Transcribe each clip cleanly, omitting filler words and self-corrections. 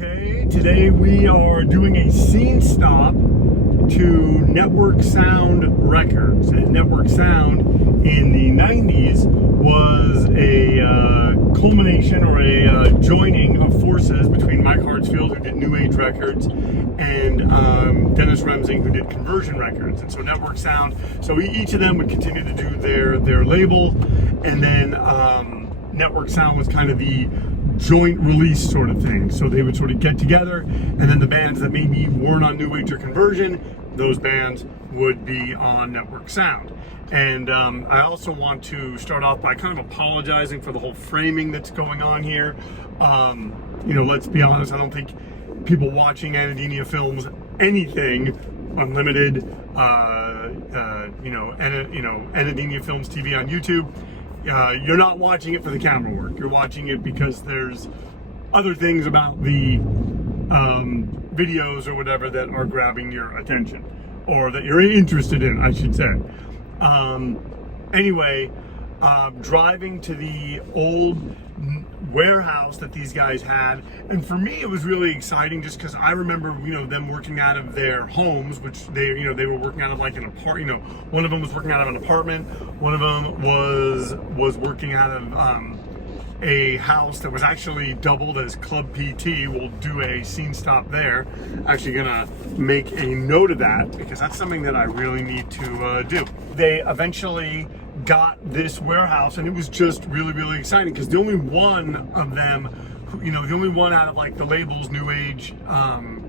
Okay, today we are doing a scene stop to Network Sound Records. And Network Sound in the 90s was a culmination or a joining of forces between Mike Hartsfield, who did New Age Records, and Dennis Remsing, who did Conversion Records. And so Network Sound, so each of them would continue to do their label, and then Network Sound was kind of the joint release sort of thing. So they would sort of get together, and then the bands that maybe weren't on New Age or Conversion, those bands would be on Network Sound. And I also want to start off by kind of apologizing for the whole framing that's going on here. You know, let's be honest, I don't think people watching Addendum films, anything Unlimited, Addendum Films TV on YouTube, you're not watching it for the camera work. You're watching it because there's other things about the videos or whatever that are grabbing your attention, or that you're interested in, I should say. Anyway, driving to the old warehouse that these guys had, and for me it was really exciting just because I remember, you know, them working out of their homes, which they were working out of like an apartment. You know, one of them was working out of an apartment, one of them was working out of a house that was actually doubled as Club PT. We'll do a scene stop there. Actually gonna make a note of that because that's something that I really need to do. They eventually got this warehouse, and it was just really, really exciting because the only one of them, you know, the only one out of like the labels New Age,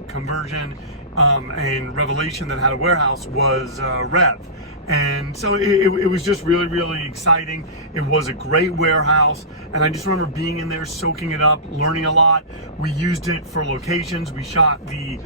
Conversion, and Revelation that had a warehouse was Rev. And so it was just really, really exciting. It was a great warehouse, and I just remember being in there, soaking it up, learning a lot. We used it for locations. We shot the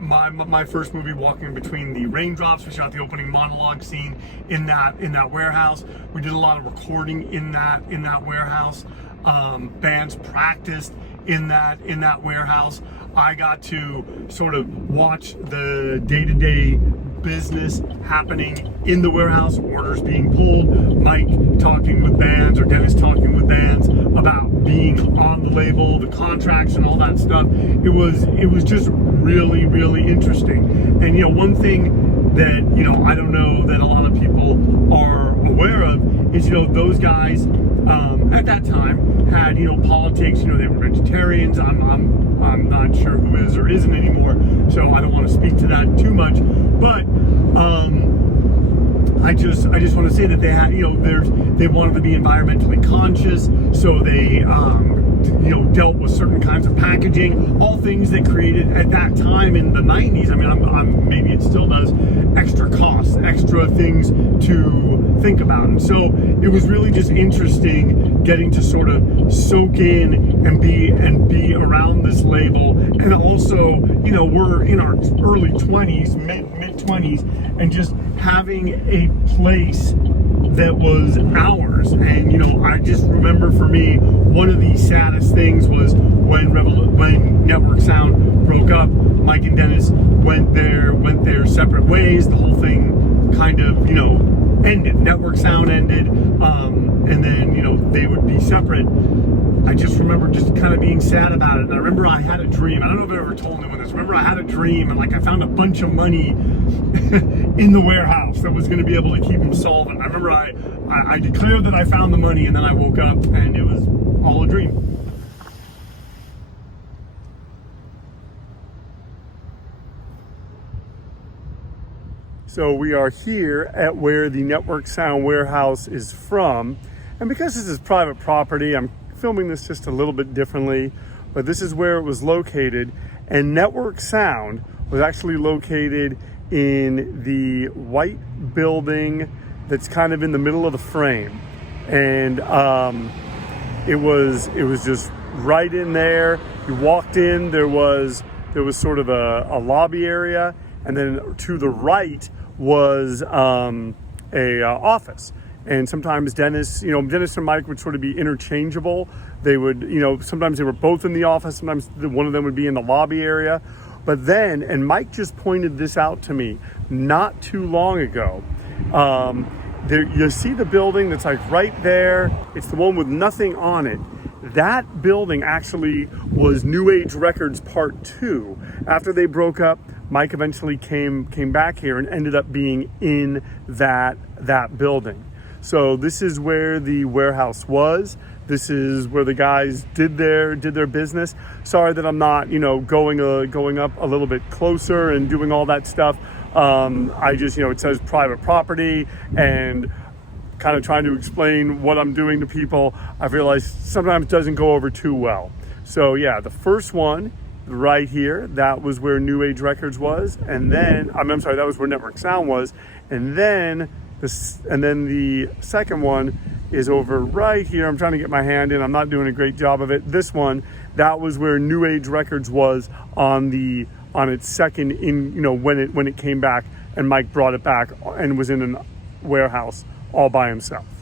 my first movie, Walking Between the Raindrops. We shot the opening monologue scene in that warehouse. We did a lot of recording in that warehouse. Bands practiced in that warehouse. I got to sort of watch the day-to-day business happening in the warehouse, orders being pulled, Mike talking with bands, or Dennis talking with bands about being on the label, the contracts and all that stuff. It was just really, really interesting. And you know, one thing that, you know, I don't know that a lot of people are aware of is, you know, those guys at that time had, you know, politics. You know, they were vegetarians. I'm not sure who is or isn't anymore, so I don't want to speak to that too much. But I just want to say that they had, you know, they wanted to be environmentally conscious, so they you know, dealt with certain kinds of packaging, all things that created at that time in the 90s. I mean, maybe it still does, extra costs, extra things to think about. And so it was really just interesting getting to sort of soak in and be around this label. And also, you know, we're in our early 20s, mid 20s, and just having a place that was ours. And you know, I just remember, for me, one of the saddest things was when Network Sound broke up. Mike and Dennis went their separate ways. The whole thing kind of, you know, ended. Network Sound ended, and then, you know, they would be separate. I just remember just kind of being sad about it. And I remember I had a dream. I don't know if I ever told anyone this. I remember I had a dream, and like I found a bunch of money in the warehouse that was going to be able to keep them solvent. I remember I declared that I found the money, and then I woke up and it was all a dream. So we are here at where the Network Sound warehouse is from. And because this is private property, I'm filming this just a little bit differently, but this is where it was located. And Network Sound was actually located in the white building that's kind of in the middle of the frame. And it was just right in there. You walked in, there was sort of a lobby area, and then to the right was a office. And sometimes Dennis and Mike would sort of be interchangeable. They would, you know, sometimes they were both in the office, sometimes one of them would be in the lobby area. But then, and Mike just pointed this out to me not too long ago, you see the building that's like right there. It's the one with nothing on it. That building actually was New Age Records Part 2. After they broke up, Mike eventually came back here and ended up being in that building. So this is where the warehouse was. This is where the guys did their business. Sorry that I'm not, going up a little bit closer and doing all that stuff. I just, it says private property, and kind of trying to explain what I'm doing to people, I've realized sometimes doesn't go over too well. So yeah, the first one right here, that was where New Age Records was, and then I'm sorry, that was where Network Sound was, and then the second one is over right here. I'm trying to get my hand in. I'm not doing a great job of it. This one, that was where New Age Records was on its second when it came back, and Mike brought it back and was in a warehouse all by himself.